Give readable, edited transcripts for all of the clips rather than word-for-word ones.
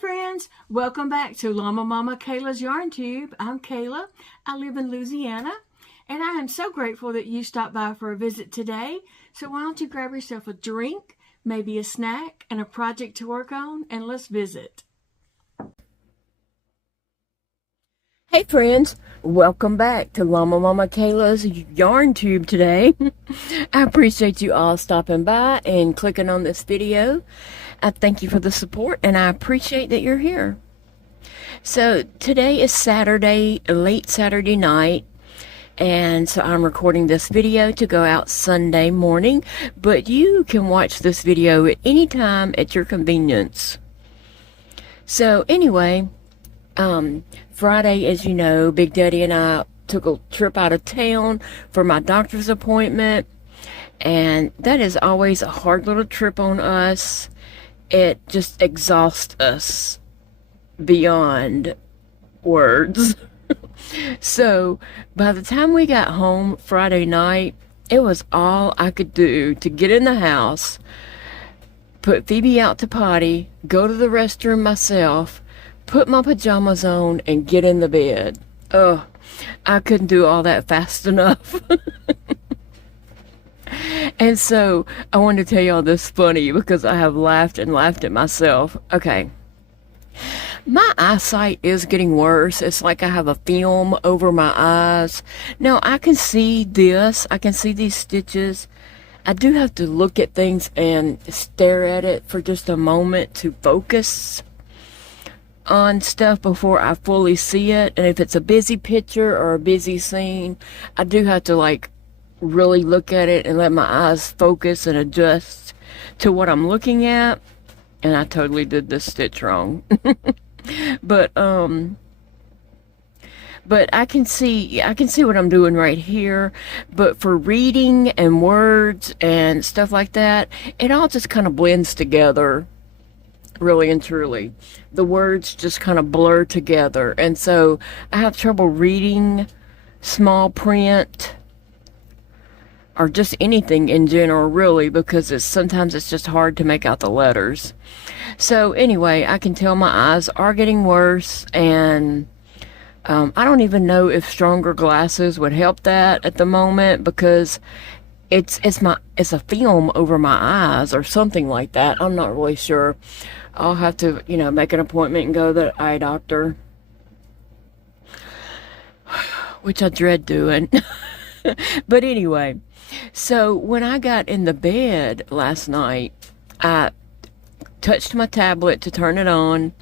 friends, welcome back to Llama Kayla's Yarn Tube. I'm Kayla. I live in Louisiana, and I am so grateful that you stopped by for a visit today. So why don't you grab yourself a drink, maybe a snack, and a project to work on, and let's visit. Hey friends, welcome back to Llama Kayla's Yarn Tube today. I appreciate you all stopping by and clicking on this video. I thank you for the support, and I appreciate that you're here. So today is Saturday, late Saturday night, and so I'm recording this video to go out Sunday morning, but you can watch this video at any time at your convenience. So anyway, Friday, as you know, Big Daddy and I took a trip out of town for my doctor's appointment, and that is always a hard little trip on us. It just exhausts us beyond words. So by the time we got home Friday night, it was all I could do to get in the house, put Phoebe out to potty, go to the restroom myself, put my pajamas on, and get in the bed. Oh, I couldn't do all that fast enough. And so I wanted to tell y'all this funny because I have laughed and laughed at myself. Okay. My eyesight is getting worse. It's like I have a film over my eyes. Now I can see this. I can see these stitches. I do have to look at things and stare at it for just a moment to focus on stuff before I fully see it. And if it's a busy picture or a busy scene, I do have to really look at it and let my eyes focus and adjust to what I'm looking at. And I totally did this stitch wrong. But I can see what I'm doing right here. But for reading and words and stuff like that, it all just kind of blends together, really and truly. The words just kind of blur together, and so I have trouble reading small print or just anything in general, really, because sometimes it's just hard to make out the letters. So anyway, I can tell my eyes are getting worse, and I don't even know if stronger glasses would help that at the moment, because it's a film over my eyes or something like that. I'm not really sure. I'll have to, make an appointment and go to the eye doctor, which I dread doing. But anyway, so when I got in the bed last night, I touched my tablet to turn it on,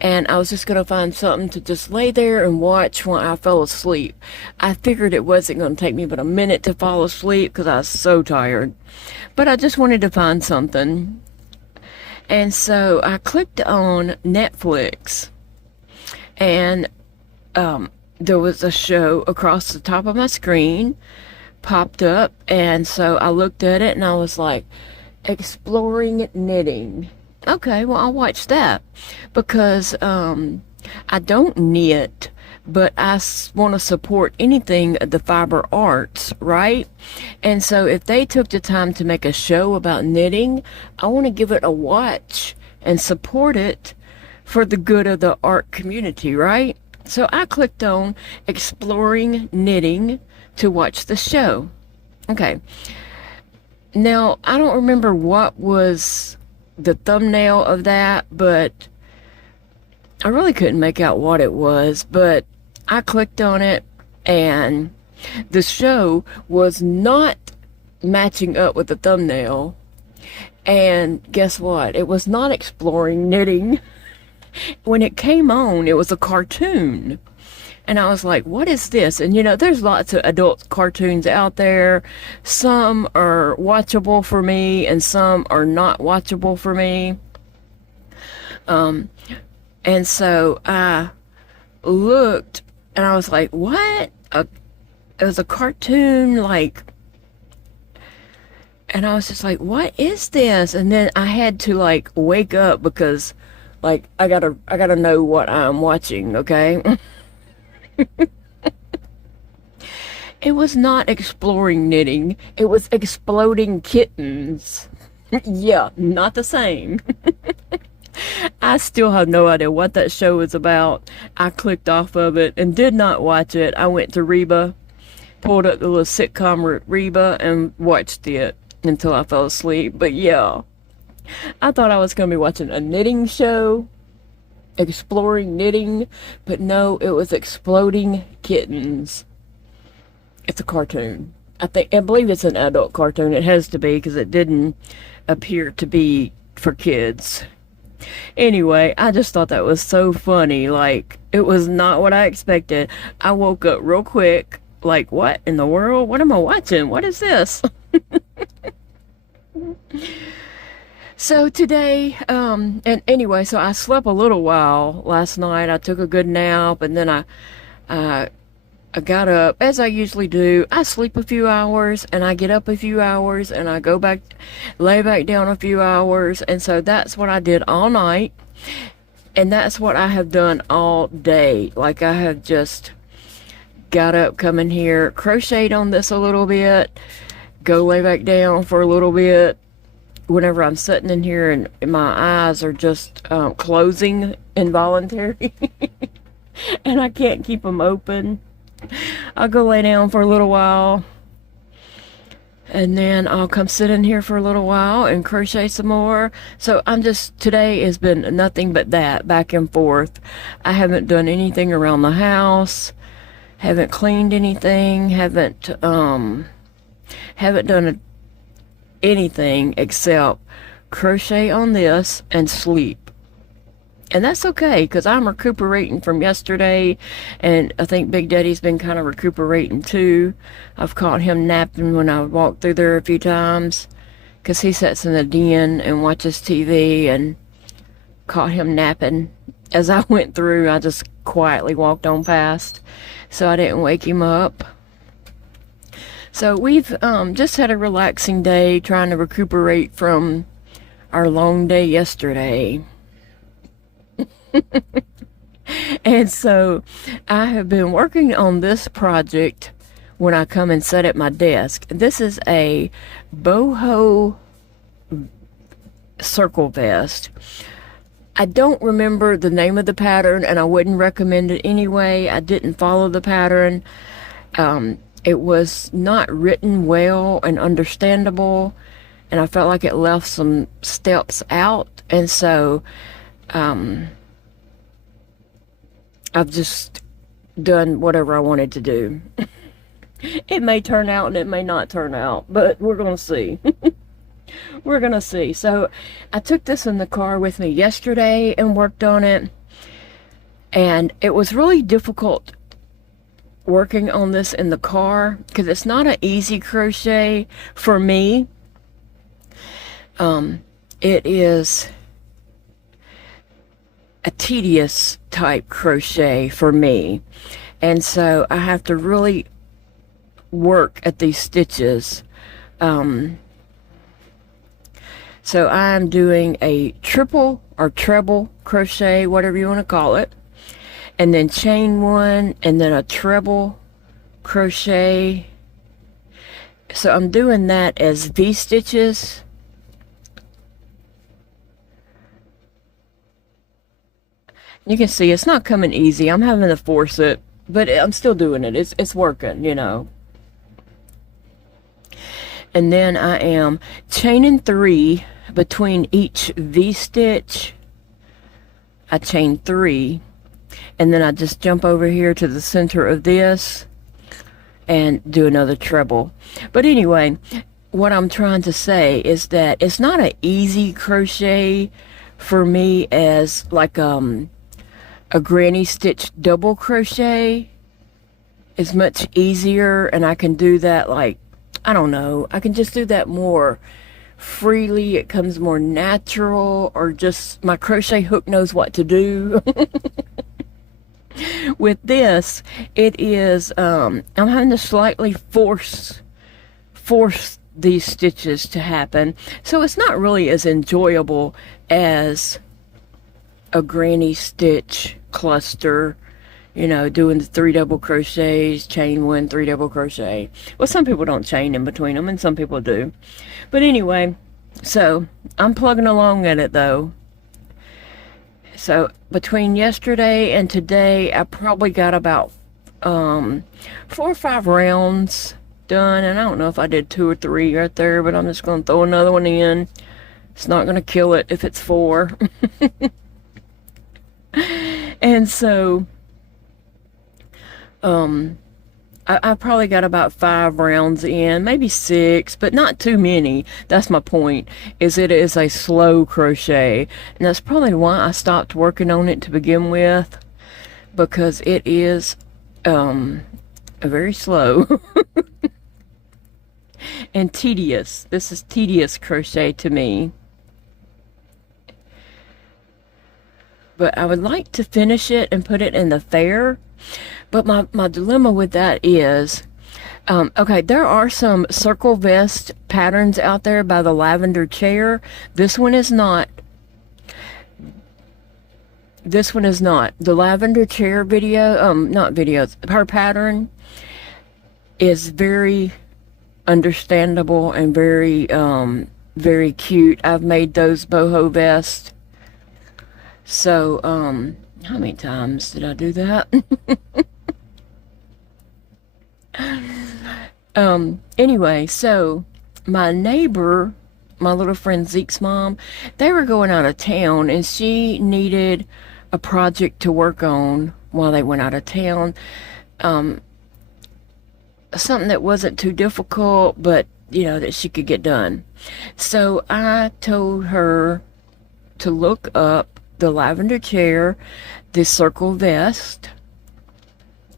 and I was just going to find something to just lay there and watch when I fell asleep. I figured it wasn't going to take me but a minute to fall asleep because I was so tired. But I just wanted to find something. And so I clicked on Netflix, and there was a show across the top of my screen popped up, and so I looked at it and I was like, exploring knitting. Okay, well, I'll watch that because I don't knit, but I want to support anything the fiber arts, right? And so if they took the time to make a show about knitting, I want to give it a watch and support it for the good of the art community, right? So I clicked on exploring knitting to watch the show. Okay. Now, I don't remember what was the thumbnail of that, but I really couldn't make out what it was, but I clicked on it, and the show was not matching up with the thumbnail. And guess what? It was not exploring knitting. When it came on, it was a cartoon. And I was like, what is this? And there's lots of adult cartoons out there. Some are watchable for me, and some are not watchable for me. And so I looked, and I was like, what? It was a cartoon, and I was just like, what is this? And then I had to wake up because I gotta know what I'm watching, okay? It was not exploring knitting. It was exploding kittens. Yeah, not the same. I I still have no idea what that show was about. I clicked off of it and did not watch it. I went to Reba, pulled up the little sitcom Reba, and watched it until I fell asleep. But yeah, I thought I was going to be watching a knitting show, exploring knitting, but no, it was Exploding Kittens. It's a cartoon. I believe it's an adult cartoon. It has to be, because it didn't appear to be for kids. Anyway, I just thought that was so funny. Like, it was not what I expected. I woke up real quick, like, what in the world? What am I watching? What is this? So today, and anyway, so I slept a little while last night. I took a good nap, and then I got up, as I usually do. I sleep a few hours, and I get up a few hours, and I go back, lay back down a few hours, and so that's what I did all night, and that's what I have done all day. Like, I have just got up, come in here, crocheted on this a little bit, go lay back down for a little bit. Whenever I'm sitting in here and my eyes are just closing involuntary and I can't keep them open, I'll go lay down for a little while, and then I'll come sit in here for a little while and crochet some more. So today has been nothing but that, back and forth. I haven't done anything around the house, haven't cleaned anything, haven't done anything except crochet on this and sleep. And that's okay, because I'm recuperating from yesterday, and I think Big Daddy's been kind of recuperating too. I've caught him napping when I walked through there a few times, because he sits in the den and watches TV, and caught him napping as I went through. I just quietly walked on past, so I didn't wake him up. So we've just had a relaxing day, trying to recuperate from our long day yesterday. And so I have been working on this project when I come and sit at my desk. This is a Boho circle vest. I don't remember the name of the pattern, and I wouldn't recommend it anyway. I didn't follow the pattern. It was not written well and understandable, and I felt like it left some steps out, and so I've just done whatever I wanted to do. It may turn out and it may not turn out, but we're gonna see. We're gonna see. So I took this in the car with me yesterday and worked on it, and it was really difficult working on this in the car, because it's not an easy crochet for me. It is a tedious type crochet for me, and so I have to really work at these stitches. So I'm doing a triple or treble crochet, whatever you want to call it, and then chain one, and then a treble crochet. So I'm doing that as V stitches. You can see it's not coming easy. I'm having to force it, but I'm still doing it. It's working, you know. And then I am chaining 3 between each V stitch. I chain 3, and then I just jump over here to the center of this and do another treble. But anyway, what I'm trying to say is that it's not an easy crochet for me as like a granny stitch double crochet is much easier, and I can do that, like, I don't know, I can just do that more freely. It comes more natural, or just my crochet hook knows what to do. With this, it is I'm having to slightly force these stitches to happen, so it's not really as enjoyable as a granny stitch cluster, you know, doing the 3 double crochets, chain 1, 3 double crochet. Well, some people don't chain in between them, and some people do. But anyway, so I'm plugging along at it though, So between yesterday and today, I probably got about 4 or 5 rounds done, and I don't know if I did 2 or 3 right there, but I'm just going to throw another one in. It's not going to kill it if it's 4. And so I probably got about 5 rounds in, maybe 6, but not too many. That's my point, is it is a slow crochet, and that's probably why I stopped working on it to begin with, because it is very slow and tedious. This is tedious crochet to me. But I would like to finish it and put it in the fair. But my dilemma with that is, okay, there are some circle vest patterns out there by the Lavender Chair. This one is not. This one is not. The Lavender Chair video, not videos, her pattern is very understandable and very, very cute. I've made those boho vests. So, how many times did I do that? Anyway, so my neighbor, my little friend Zeke's mom, they were going out of town, and she needed a project to work on while they went out of town. Something that wasn't too difficult, but, you know, that she could get done. So I told her to look up the Lavender Chair, this circle vest,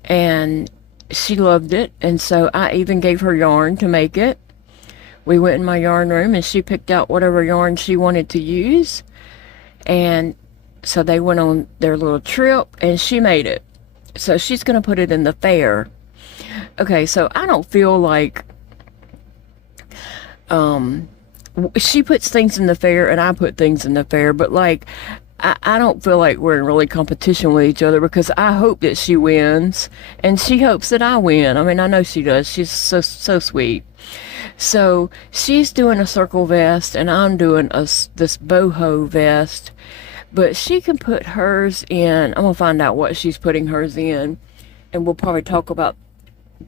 and she loved it, and so I even gave her yarn to make it. We went in my yarn room, and she picked out whatever yarn she wanted to use, and so they went on their little trip, and she made it. So she's going to put it in the fair. Okay, so I don't feel like she puts things in the fair and I put things in the fair, but like I don't feel like we're in really competition with each other, because I hope that she wins and she hopes that I win. I mean, I know she does. She's so sweet. So she's doing a circle vest and I'm doing this boho vest, but she can put hers in. I'm gonna find out what she's putting hers in, and we'll probably talk about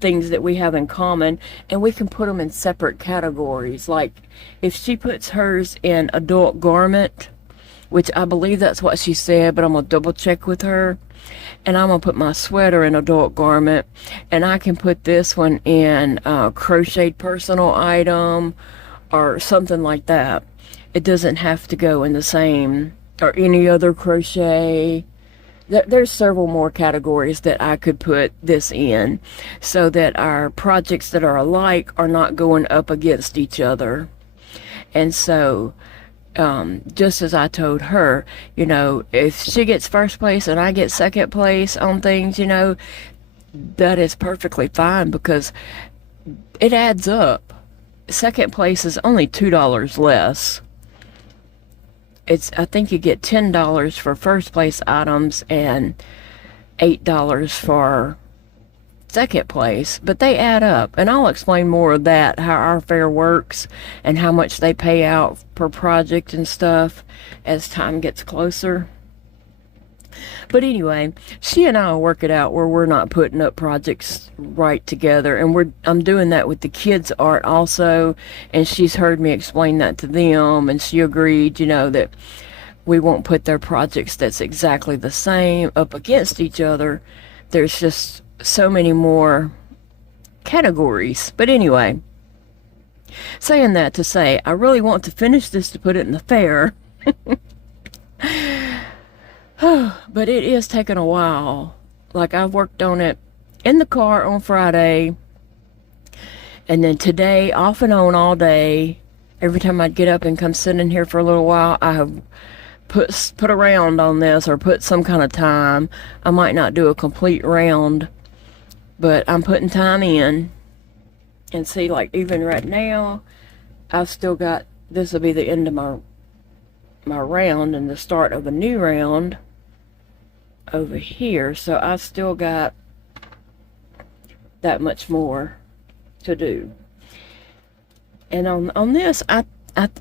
things that we have in common, and we can put them in separate categories. Like if she puts hers in adult garment, which I believe that's what she said, but I'm gonna double check with her, and I'm gonna put my sweater in adult garment, and I can put this one in crocheted personal item or something like that. It doesn't have to go in the same or any other crochet. There's several more categories that I could put this in, so that our projects that are alike are not going up against each other. And so just as I told her, you know, if she gets first place and I get second place on things, you know, that is perfectly fine, because it adds up. Second place is only $2 less. I think you get $10 for first place items and $8 for second place, but they add up, and I'll explain more of that, how our fair works and how much they pay out per project and stuff as time gets closer. But anyway, she and I will work it out where we're not putting up projects right together, and I'm doing that with the kids' art also, and she's heard me explain that to them, and she agreed, you know, that we won't put their projects that's exactly the same up against each other. There's just so many more categories. But anyway, saying that to say, I really want to finish this to put it in the fair. But it is taking a while. Like, I've worked on it in the car on Friday, and then today off and on all day. Every time I'd get up and come sit in here for a little while, I have put a round on this, or put some kind of time. I might not do a complete round, but I'm putting time in. And see, like, even right now, I've still got, this will be the end of my round and the start of a new round over here. So I've still got that much more to do. And on this, I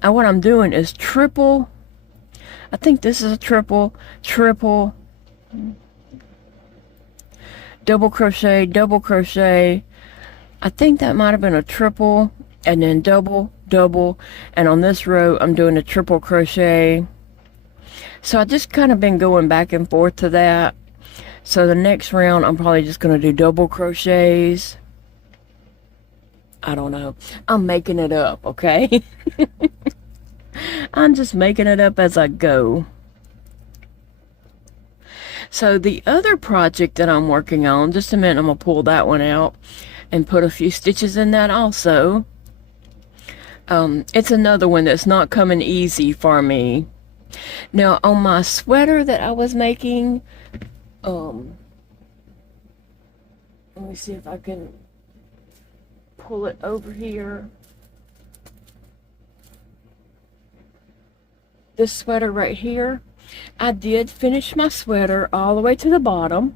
what I'm doing is triple I think this is a triple, double crochet, double crochet. I think that might have been a triple, and then double, double, and on this row I'm doing a triple crochet. So I just kind of been going back and forth to that. So the next round I'm probably just going to do double crochets. I don't know. I'm making it up, okay? I'm just making it up as I go. So the other project that I'm working on, just a minute, I'm going to pull that one out and put a few stitches in that also. It's another one that's not coming easy for me. Now on my sweater that I was making, let me see if I can pull it over here. This sweater right here, I did finish my sweater all the way to the bottom.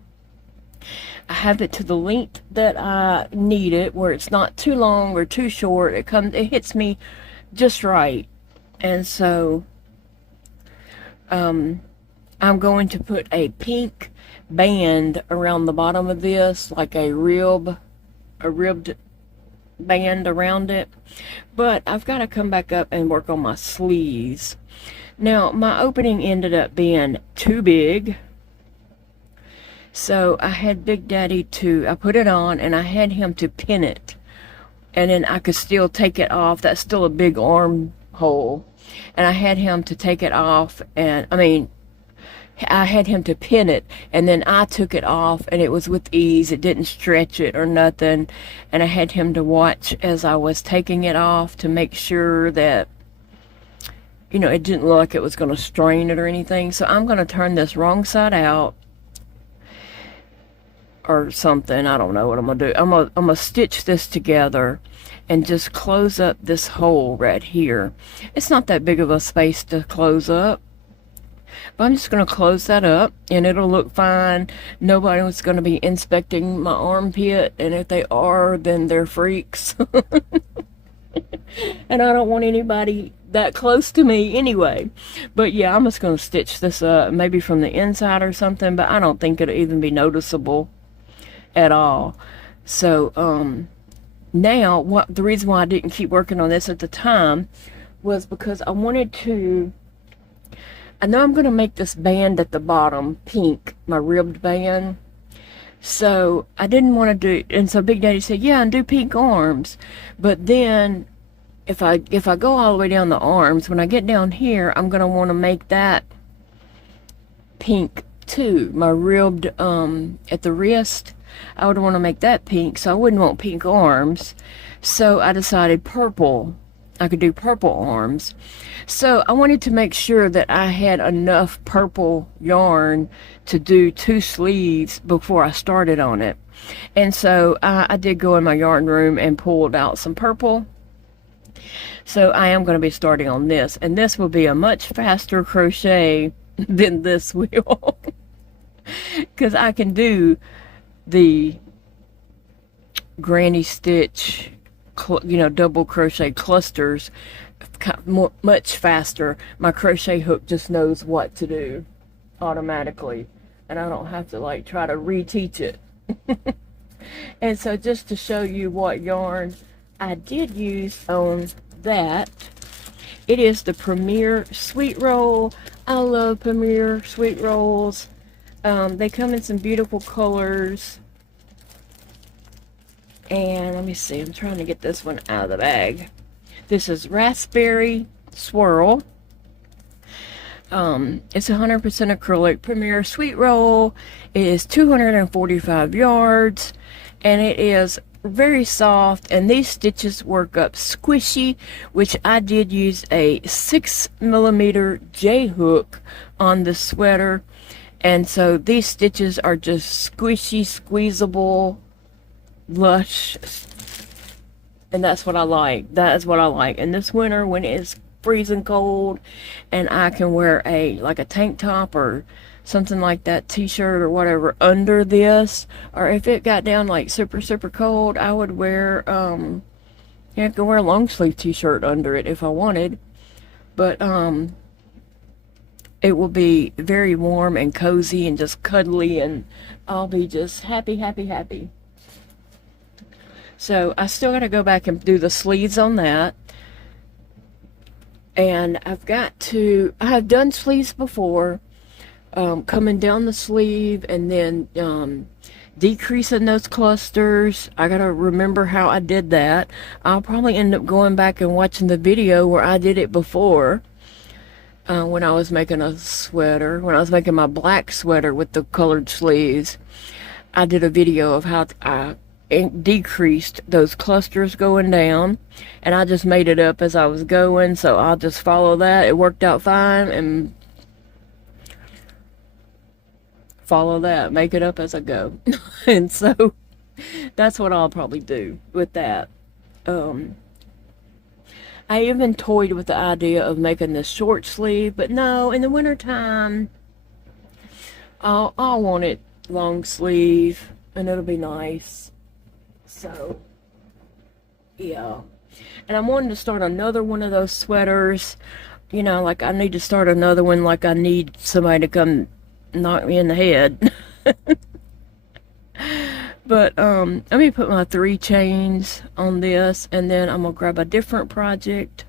I have it to the length that I need it, where it's not too long or too short. It hits me just right. And so I'm going to put a pink band around the bottom of this, like a ribbed band around it. But I've got to come back up and work on my sleeves. Now my opening ended up being too big, so I had Big Daddy I put it on and I had him to pin it, and then I could still take it off. That's still a big armhole, and I had him to take it off, and I had him to pin it, and then I took it off, and it was with ease. It didn't stretch it or nothing, and I had him to watch as I was taking it off to make sure that, you know, it didn't look like it was going to strain it or anything. So I'm going to turn this wrong side out or something. I don't know what I'm going to do. I'm going to stitch this together and just close up this hole right here. It's not that big of a space to close up, but I'm just going to close that up and it'll look fine. Nobody was going to be inspecting my armpit, and if they are, then they're freaks. And I don't want anybody that close to me anyway. But yeah, I'm just going to stitch this up, maybe from the inside or something, but I don't think it'll even be noticeable at all. So now the reason why I didn't keep working on this at the time was because I wanted to, I know I'm going to make this band at the bottom pink, my ribbed band. So I didn't want to do, and so Big Daddy said, yeah, and do pink arms. But then if I go all the way down the arms, when I get down here, I'm going to want to make that pink too. My ribbed at the wrist, I would want to make that pink, so I wouldn't want pink arms. So I decided purple. I could do purple arms. So I wanted to make sure that I had enough purple yarn to do 2 sleeves before I started on it. And so I did go in my yarn room and pulled out some purple. So I am going to be starting on this, and this will be a much faster crochet than this will, because I can do the granny stitch, you know, double crochet clusters much faster. My crochet hook just knows what to do automatically, and I don't have to like try to reteach it. And so just to show you what yarn I did use on that, it is the Premier Sweet Roll. I love Premier Sweet Rolls. They come in some beautiful colors. And let me see, I'm trying to get this one out of the bag. This is Raspberry Swirl. It's 100% acrylic Premier Sweet Roll. It is 245 yards, and it is very soft, and these stitches work up squishy, which I did use a 6mm J hook on the sweater, and so these stitches are just squishy, squeezable, lush, and that's what I like. That is what I like. And this winter, when it's freezing cold and I can wear like a tank top or something like that, t-shirt or whatever under this, or if it got down like super cold, I would wear you have to wear a long sleeve t-shirt under it if I wanted. But it will be very warm and cozy and just cuddly, and I'll be just happy, happy, happy. So I still got to go back and do the sleeves on that. And I have done sleeves before, coming down the sleeve and then decreasing those clusters. I gotta remember how I did that. I'll probably end up going back and watching the video where I did it before, when I was making a sweater, when I was making my black sweater with the colored sleeves. I did a video of how I decreased those clusters going down, and I just made it up as I was going, so I'll just follow that. It worked out fine, and follow that, make it up as I go. And so that's what I'll probably do with that. I even toyed with the idea of making this short sleeve, but no, in the winter time I'll want it long sleeve, and it'll be nice. So yeah, and I'm wanting to start another one of those sweaters, you know, like I need to start another one, like I need somebody to come knock me in the head. But let me put my 3 chains on this, and then I'm gonna grab a different project.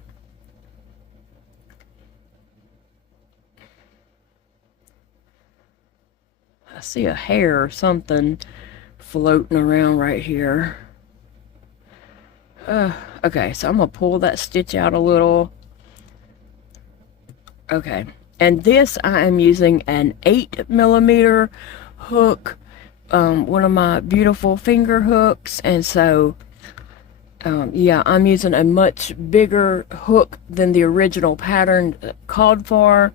I see a hair or something floating around right here. Okay, so I'm gonna pull that stitch out a little. Okay, and this I am using an 8mm hook, one of my beautiful finger hooks, and so yeah, I'm using a much bigger hook than the original pattern called for.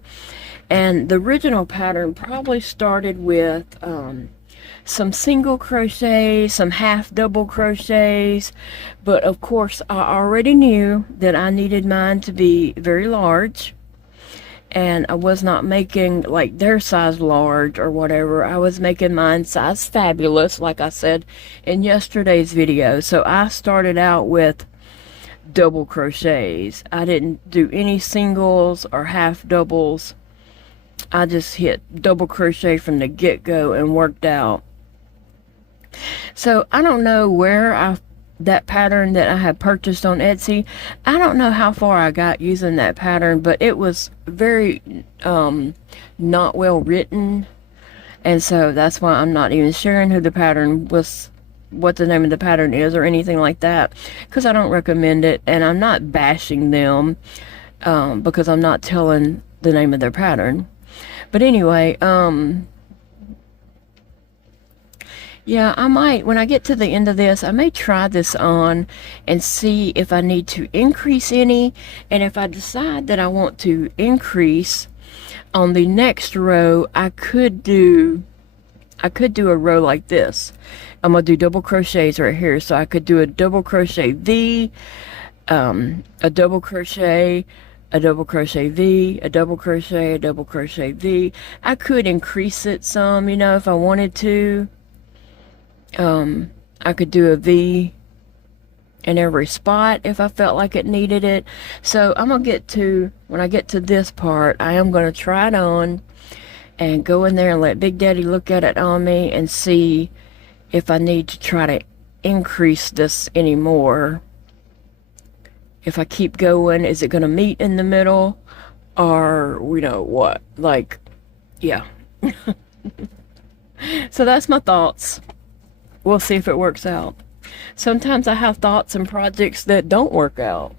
And the original pattern probably started with some single crochets, some half double crochets, but of course I already knew that I needed mine to be very large, and I was not making like their size large or whatever. I was making mine size fabulous, like I said in yesterday's video. So I started out with double crochets. I didn't do any singles or half doubles. I just hit double crochet from the get-go and worked out. So I don't know where that pattern that I had purchased on Etsy, I don't know how far I got using that pattern, but it was very not well written, and so that's why I'm not even sharing who the pattern was, what the name of the pattern is or anything like that, because I don't recommend it, and I'm not bashing them because I'm not telling the name of their pattern. But anyway, yeah, I might, when I get to the end of this, I may try this on and see if I need to increase any. And if I decide that I want to increase on the next row, I could do a row like this. I'm going to do double crochets right here. So I could do a double crochet V, a double crochet, a double crochet V, a double crochet, a double crochet V. I could increase it some, you know, if I wanted to. I could do a V in every spot if I felt like it needed it. So I'm gonna get to, when I get to this part, I am gonna try it on and go in there and let Big Daddy look at it on me and see if I need to try to increase this anymore. If I keep going, is it gonna meet in the middle, or you know what, like, yeah. So that's my thoughts. We'll see if it works out. Sometimes I have thoughts and projects that don't work out.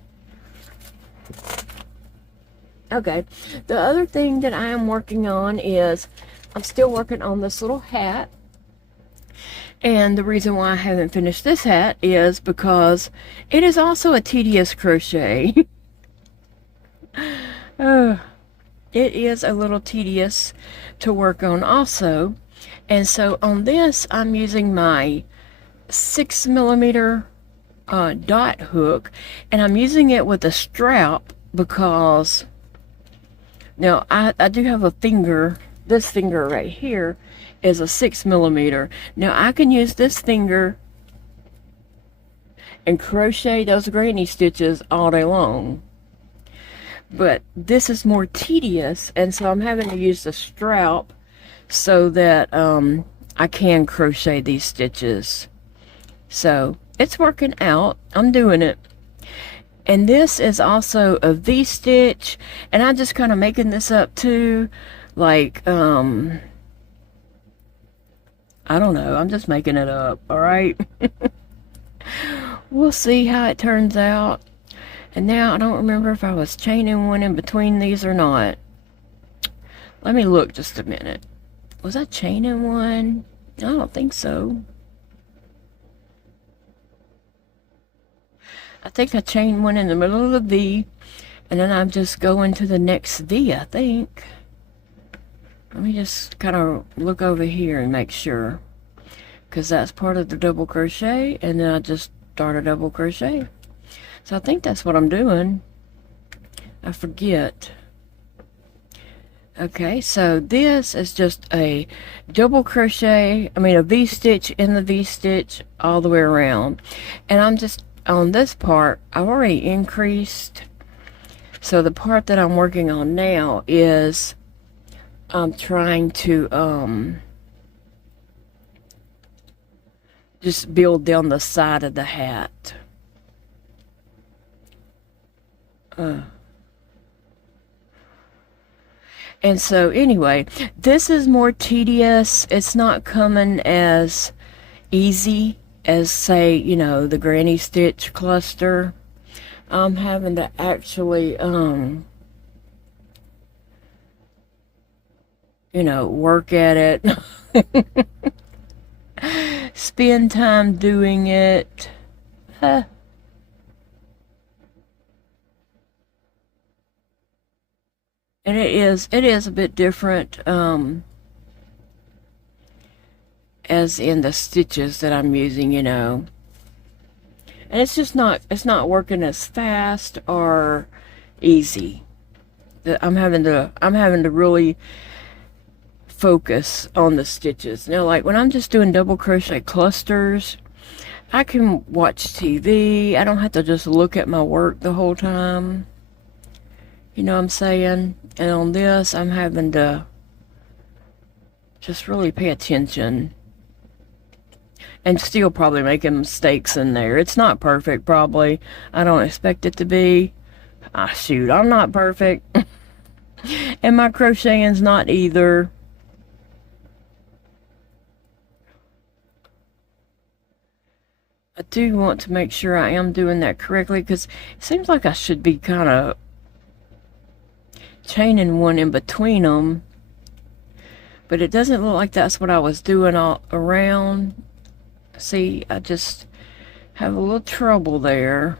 Okay, the other thing that I am working on is, I'm still working on this little hat. And the reason why I haven't finished this hat is because it is also a tedious crochet. It is a little tedious to work on also. And so on this, I'm using my 6mm dot hook, and I'm using it with a strap because now I do have a finger. This finger right here is a 6mm. Now I can use this finger and crochet those granny stitches all day long. But this is more tedious, and so I'm having to use the strap so that I can crochet these stitches. So it's working out. I'm doing it. And this is also a V-stitch, and I'm just kind of making this up too. Like, I don't know. I'm just making it up, all right? We'll see how it turns out. And now I don't remember if I was chaining one in between these or not. Let me look just a minute. Was I chaining one? I don't think so. I think I chained one in the middle of the V, and then I'm just going to the next V, I think. Let me just kind of look over here and make sure, because that's part of the double crochet, and then I just start a double crochet. So I think that's what I'm doing. I forget. Okay, so this is just a double crochet, a V-stitch in the V-stitch all the way around. And I'm just, on this part, I've already increased. So the part that I'm working on now is I'm trying to just build down the side of the hat. And so anyway, this is more tedious. It's not coming as easy as, say, the granny stitch cluster. I'm having to actually, work at it. Spend time doing it. And it is a bit different, as in the stitches that I'm using, And it's just it's not working as fast or easy. I'm having to really focus on the stitches. Now, like when I'm just doing double crochet clusters, I can watch TV. I don't have to just look at my work the whole time. You know what I'm saying? And on this, I'm having to just really pay attention. And still probably making mistakes in there. It's not perfect, probably. I don't expect it to be. Ah, shoot, I'm not perfect. And my crocheting's not either. I do want to make sure I am doing that correctly, because it seems like I should be kind of chaining one in between them, but it doesn't look like that's what I was doing all around. See, I just have a little trouble there.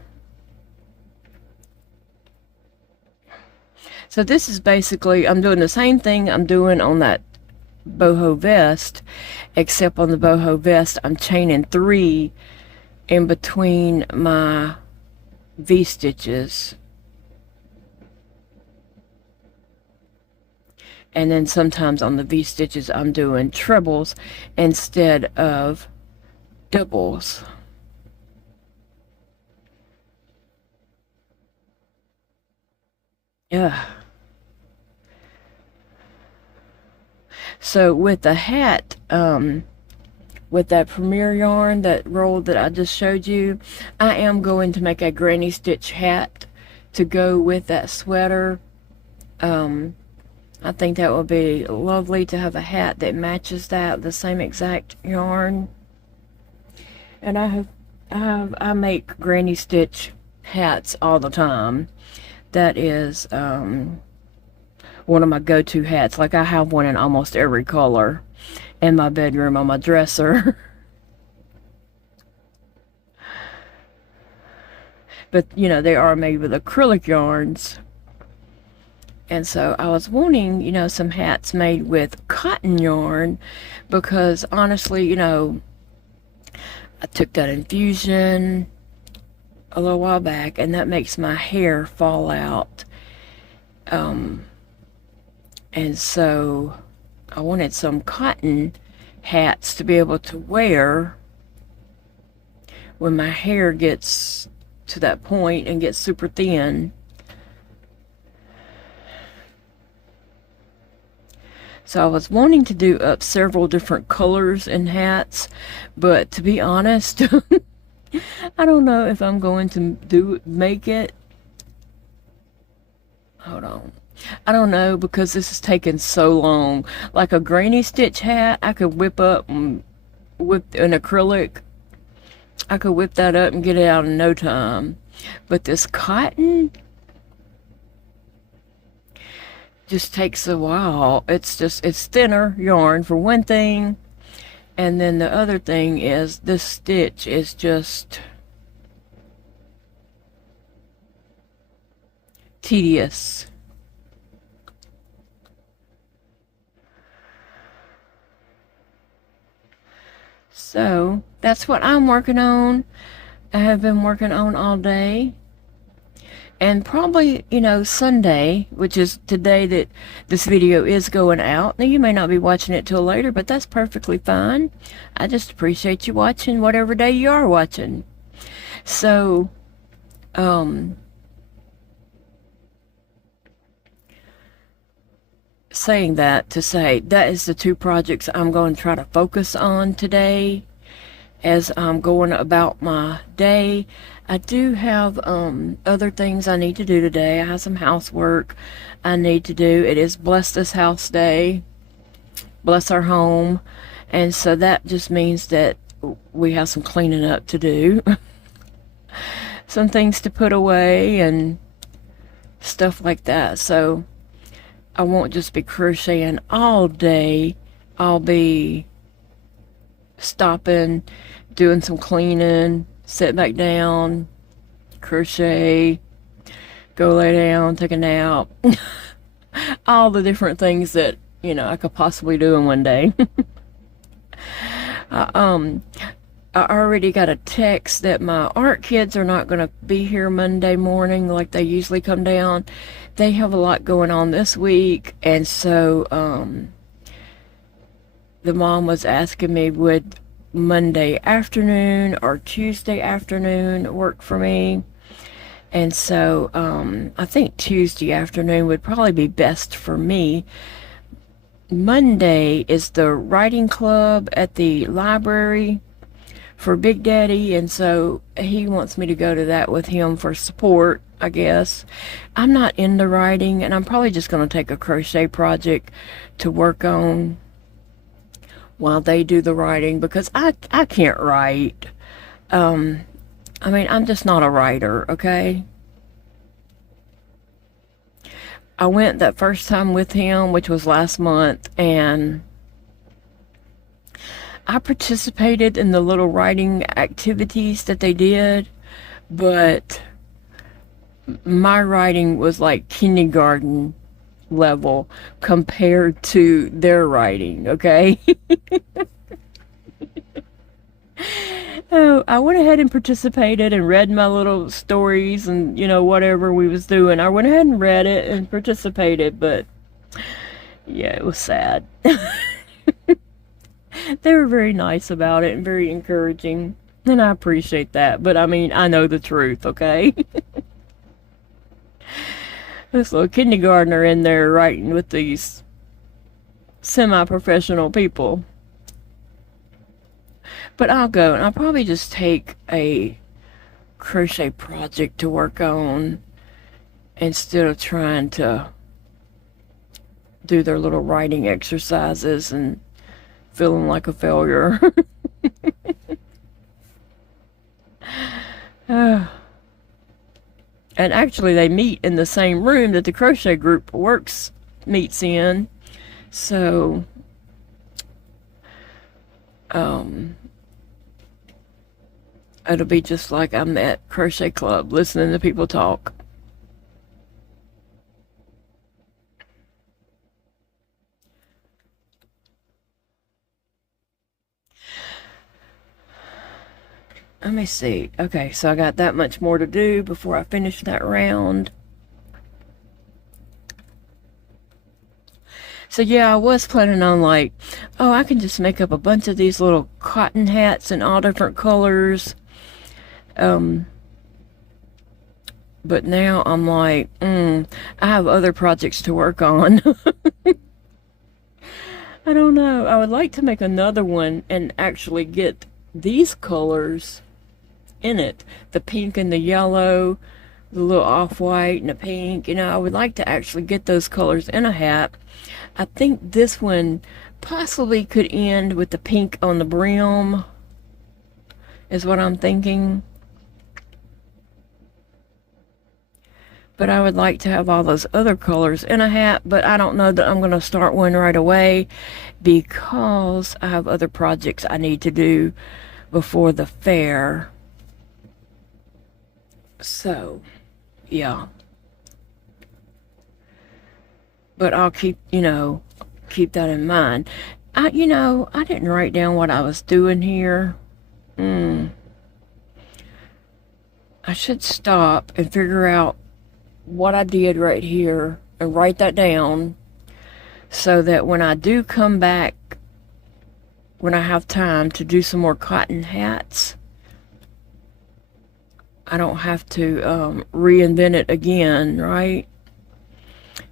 So this is basically, I'm doing the same thing I'm doing on that boho vest, except on the boho vest I'm chaining 3 in between my V-stitches. And then sometimes on the V-stitches I'm doing trebles instead of doubles. Yeah. So with the hat, with that Premier yarn, that roll that I just showed you, I am going to make a granny stitch hat to go with that sweater. I think that would be lovely to have a hat that matches that, the same exact yarn. And I make granny stitch hats all the time. That is one of my go-to hats. Like, I have one in almost every color in my bedroom on my dresser. But they are made with acrylic yarns. And so I was wanting, some hats made with cotton yarn, because honestly, I took that infusion a little while back, and that makes my hair fall out. And so I wanted some cotton hats to be able to wear when my hair gets to that point and gets super thin. So I was wanting to do up several different colors and hats, but to be honest, I don't know if I'm going to make it. Hold on. I don't know, because this is taking so long. Like a granny stitch hat, I could whip up and whip an acrylic. I could whip that up and get it out in no time. But this cotton just takes a while. It's thinner yarn for one thing. And then the other thing is this stitch is just tedious. So that's what I'm working on. I have been working on all day. And probably, Sunday, which is today that this video is going out. Now, you may not be watching it till later, but that's perfectly fine. I just appreciate you watching whatever day you are watching. So, saying that to say that is the two projects I'm going to try to focus on today as I'm going about my day. I do have other things I need to do today. I have some housework I need to do. It is Bless This House Day. Bless our home. And so that just means that we have some cleaning up to do. Some things to put away and stuff like that. So I won't just be crocheting all day. I'll be stopping, doing some cleaning, sit back down, crochet, go lay down, take a nap. All the different things that, I could possibly do in one day. I already got a text that my art kids are not going to be here Monday morning like they usually come down. They have a lot going on this week, and so the mom was asking me, would Monday afternoon or Tuesday afternoon work for me? And so I think Tuesday afternoon would probably be best for me. Monday is the writing club at the library for Big Daddy, and so he wants me to go to that with him for support, I guess. I'm not into writing, and I'm probably just going to take a crochet project to work on while they do the writing, because I can't write. I'm just not a writer, okay? I went that first time with him, which was last month, and I participated in the little writing activities that they did, but my writing was like kindergarten level compared to their writing, okay? Oh, I went ahead and participated and read my little stories and, whatever we was doing. I went ahead and read it and participated, but yeah, it was sad. They were very nice about it and very encouraging, and I appreciate that. But I know the truth, okay? This little kindergartner in there writing with these semi-professional people. But I'll go, and I'll probably just take a crochet project to work on instead of trying to do their little writing exercises and feeling like a failure. And actually they meet in the same room that the crochet group meets in. So it'll be just like I'm at Crochet Club listening to people talk. Let me see. Okay, so I got that much more to do before I finish that round. So yeah, I was planning on I can just make up a bunch of these little cotton hats in all different colors. But now I'm like, I have other projects to work on. I don't know. I would like to make another one and actually get these colors in it. The pink and the yellow, the little off-white and the pink. You know, I would like to actually get those colors in a hat. I think this one possibly could end with the pink on the brim, is what I'm thinking. But I would like to have all those other colors in a hat, but I don't know that I'm going to start one right away because I have other projects I need to do before the fair. So, yeah. But I'll keep, keep that in mind. I didn't write down what I was doing here. I should stop and figure out what I did right here and write that down so that when I do come back, when I have time to do some more cotton hats, I don't have to reinvent it again, right?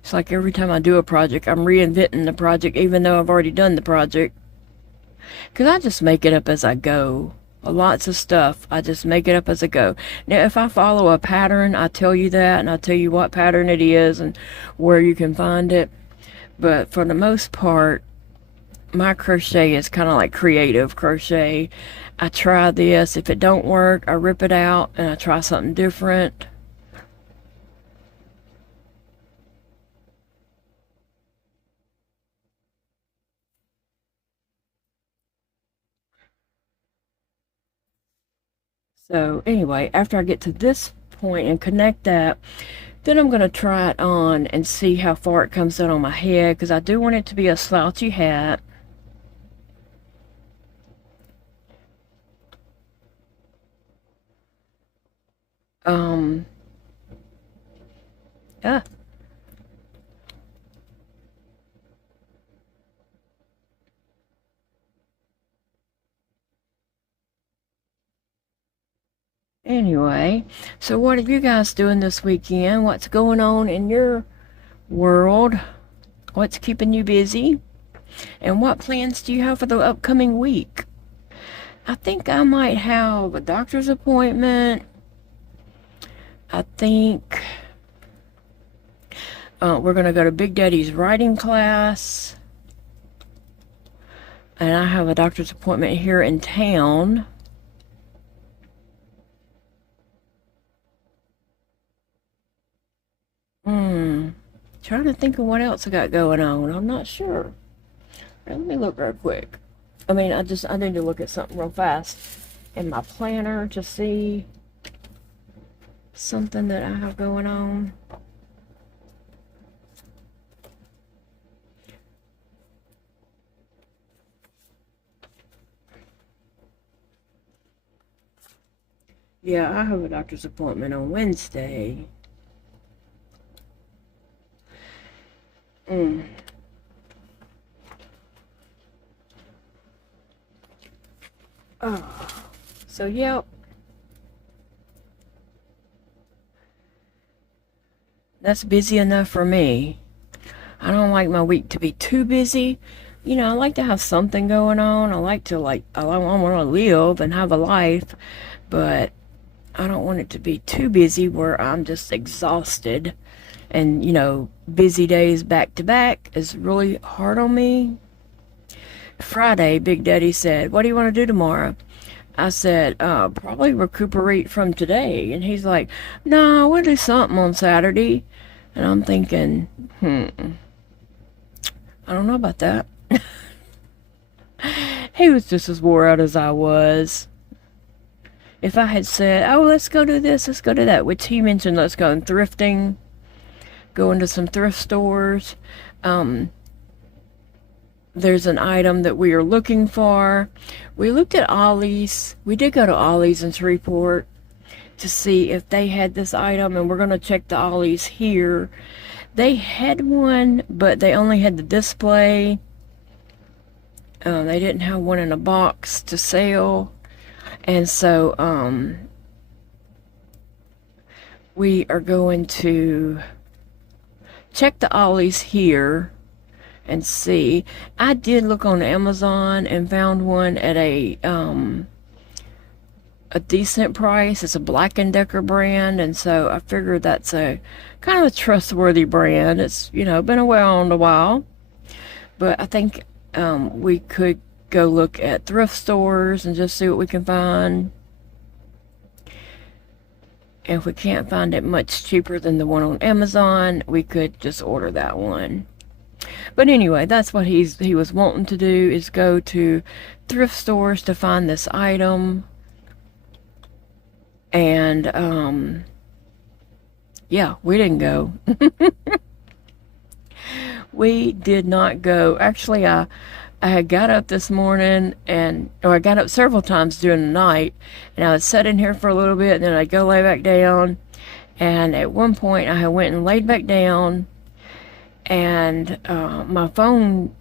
It's like every time I do a project, I'm reinventing the project even though I've already done the project. Because I just make it up as I go. Lots of stuff, I just make it up as I go. Now, if I follow a pattern, I tell you that, and I tell you what pattern it is and where you can find it. But for the most part, my crochet is kind of like creative crochet. I try this. If it don't work, I rip it out and I try something different. So anyway, after I get to this point and connect that, then I'm going to try it on and see how far it comes down on my head, because I do want it to be a slouchy hat. Ah. Anyway, so what are you guys doing this weekend? What's going on in your world? What's keeping you busy? And what plans do you have for the upcoming week? I think I might have a doctor's appointment. I think we're going to go to Big Daddy's writing class. And I have a doctor's appointment here in town. Trying to think of what else I got going on. I'm not sure. Let me look real quick. I need to look at something real fast in my planner to see something that I have going on. Yeah, I have a doctor's appointment on Wednesday. Oh, so yeah, that's busy enough for me. I don't like my week to be too busy. I like to have something going on. I want to live and have a life, but I don't want it to be too busy where I'm just exhausted. And, busy days back to back is really hard on me. Friday, Big Daddy said, "What do you want to do tomorrow?" I said, "Probably recuperate from today." And he's like, "No, we'll do something on Saturday." And I'm thinking, I don't know about that. He was just as wore out as I was. If I had said, "Oh, let's go do this, let's go do that," which he mentioned, let's go thrifting, go into some thrift stores. There's an item that we are looking for. We looked at Ollie's. We did go to Ollie's in Shreveport to see if they had this item, and we're going to check the Ollie's here. They had one, but they only had the display. They didn't have one in a box to sell. And so we are going to check the Ollie's here and see. I did look on Amazon and found one at a decent price. It's a Black & Decker brand, and so I figured that's a kind of a trustworthy brand. It's, you know, been around a while, but I think we could go look at thrift stores and just see what we can find. And if we can't find it much cheaper than the one on Amazon, we could just order that one. But anyway, that's what he was wanting to do, is go to thrift stores to find this item. And yeah, we didn't go. We did not go. Actually, I had got up this morning, or I got up several times during the night, and I would sit in here for a little bit, and then I'd go lay back down. And at one point, I went and laid back down, and my phone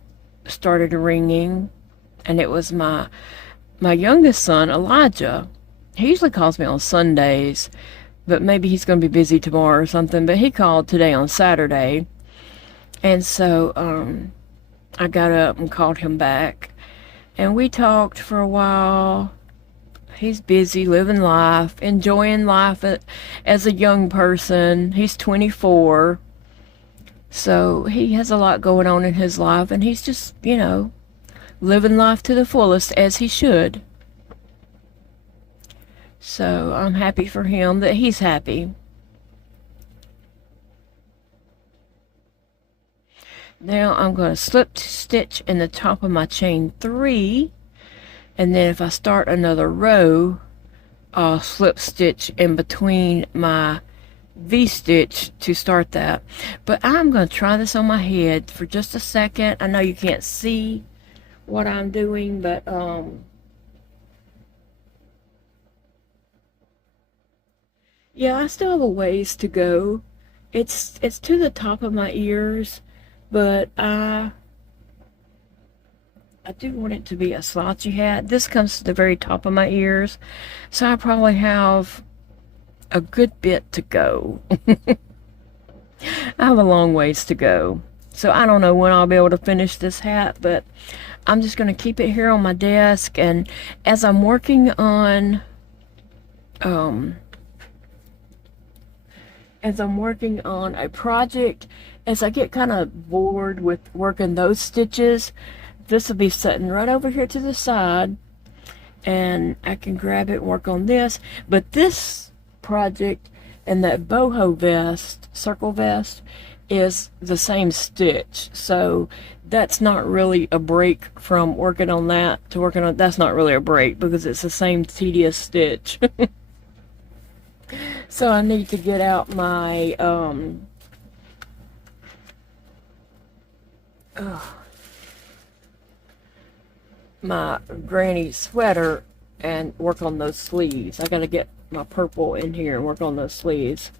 started ringing, and it was my youngest son, Elijah. He usually calls me on Sundays, but maybe he's going to be busy tomorrow or something. But he called today on Saturday, and so I got up and called him back, and we talked for a while. He's busy living life, enjoying life as a young person. He's 24, so he has a lot going on in his life, and he's just, you know, living life to the fullest, as he should. So I'm happy for him that he's happy. Now I'm going to slip stitch in the top of my chain 3, and then if I start another row, I'll slip stitch in between my V-stitch to start that. But I'm going to try this on my head for just a second. I know you can't see what I'm doing, but yeah, I still have a ways to go. It's to the top of my ears, but I do want it to be a slouchy hat. This comes to the very top of my ears, so I probably have a good bit to go. I have a long ways to go. So I don't know when I'll be able to finish this hat, but I'm just going to keep it here on my desk, and as I'm working on a project, as I get kind of bored with working those stitches, this will be sitting right over here to the side, and I can grab it and work on this. But this project and that boho vest, circle vest, is the same stitch, so that's not really a break from working on that to working on. That's not really a break, because it's the same tedious stitch. So I need to get out my my granny sweater and work on those sleeves. I gotta get my purple in here and work on those sleeves.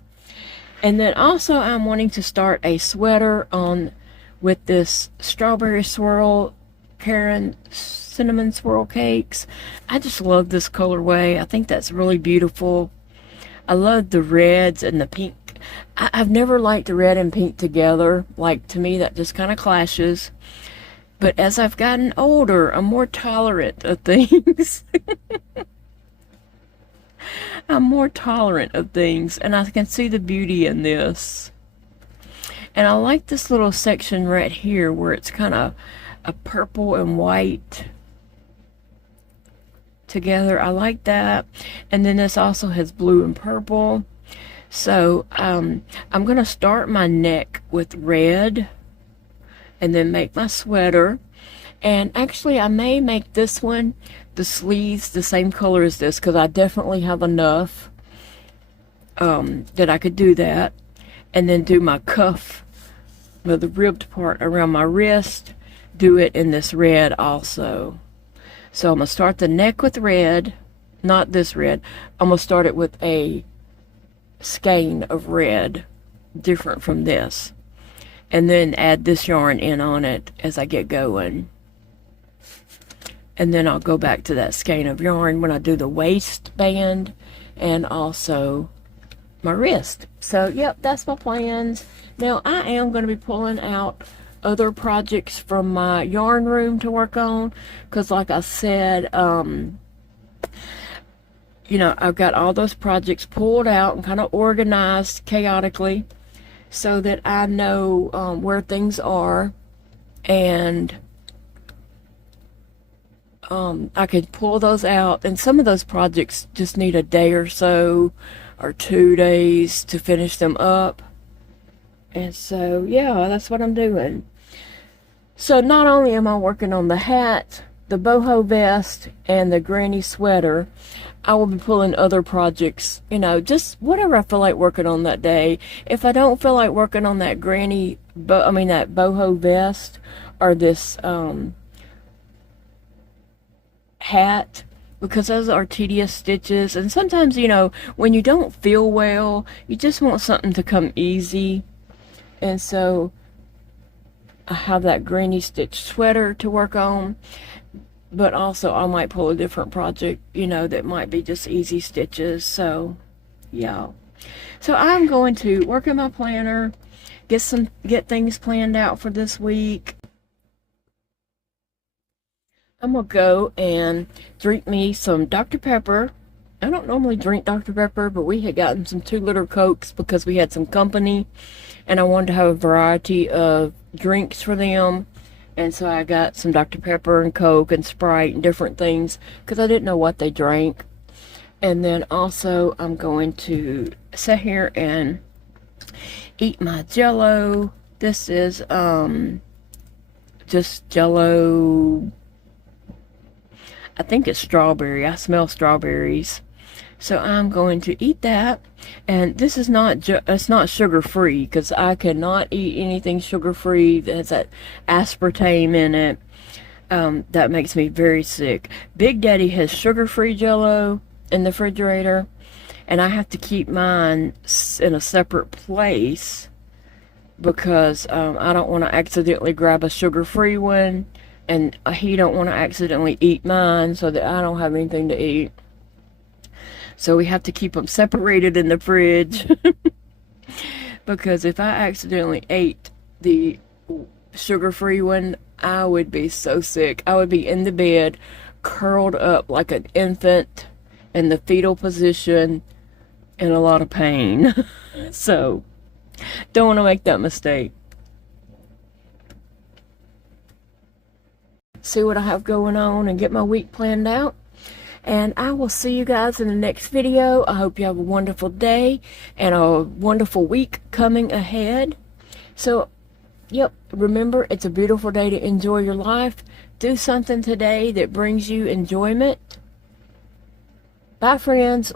And then also I'm wanting to start a sweater on with this strawberry swirl Karen cinnamon swirl cakes. I just love this colorway. I think that's really beautiful. I love the reds and the pink. I've never liked the red and pink together. Like, to me, that just kind of clashes. But as I've gotten older, I'm more tolerant of things. I'm more tolerant of things, and I can see the beauty in this. And I like this little section right here where it's kind of a purple and white together. I like that. And then this also has blue and purple. So I'm going to start my neck with red and then make my sweater. And actually I may make this one, the sleeves, the same color as this, because I definitely have enough that I could do that. And then do my cuff, the ribbed part around my wrist, do it in this red also. So I'm going to start the neck with red, not this red. I'm going to start it with a skein of red, different from this. And then add this yarn in on it as I get going. And then I'll go back to that skein of yarn when I do the waistband and also my wrist. So, yep, that's my plans. Now, I am going to be pulling out other projects from my yarn room to work on, because like I said, you know, I've got all those projects pulled out and kind of organized chaotically so that I know where things are, and I could pull those out. And some of those projects just need a day or so or 2 days to finish them up. And so, yeah, that's what I'm doing. So not only am I working on the hat, the boho vest, and the granny sweater, I will be pulling other projects, you know, just whatever I feel like working on that day. If I don't feel like working on that that boho vest or this hat, because those are tedious stitches, and sometimes, you know, when you don't feel well, you just want something to come easy. And so I have that granny stitch sweater to work on, but also I might pull a different project, you know, that might be just easy stitches. So yeah, so I'm going to work in my planner, get things planned out for this week. I'm gonna go and drink me some Dr. Pepper. I don't normally drink Dr. Pepper, but we had gotten some 2-liter Cokes because we had some company, and I wanted to have a variety of drinks for them. And so I got some Dr. Pepper and Coke and Sprite and different things because I didn't know what they drank. And then also I'm going to sit here and eat my Jell-O. This is just Jell-O. I think it's strawberry. I smell strawberries. So I'm going to eat that. And this is it's not sugar-free, because I cannot eat anything sugar-free that has that aspartame in it. That makes me very sick. Big Daddy has sugar-free Jell-O in the refrigerator, and I have to keep mine in a separate place because I don't want to accidentally grab a sugar-free one, and he don't want to accidentally eat mine so that I don't have anything to eat. So we have to keep them separated in the fridge because if I accidentally ate the sugar-free one, I would be so sick. I would be in the bed curled up like an infant in the fetal position in a lot of pain. So don't want to make that mistake. See what I have going on and get my week planned out. And I will see you guys in the next video. I hope you have a wonderful day and a wonderful week coming ahead. So, yep, remember, it's a beautiful day to enjoy your life. Do something today that brings you enjoyment. Bye, friends.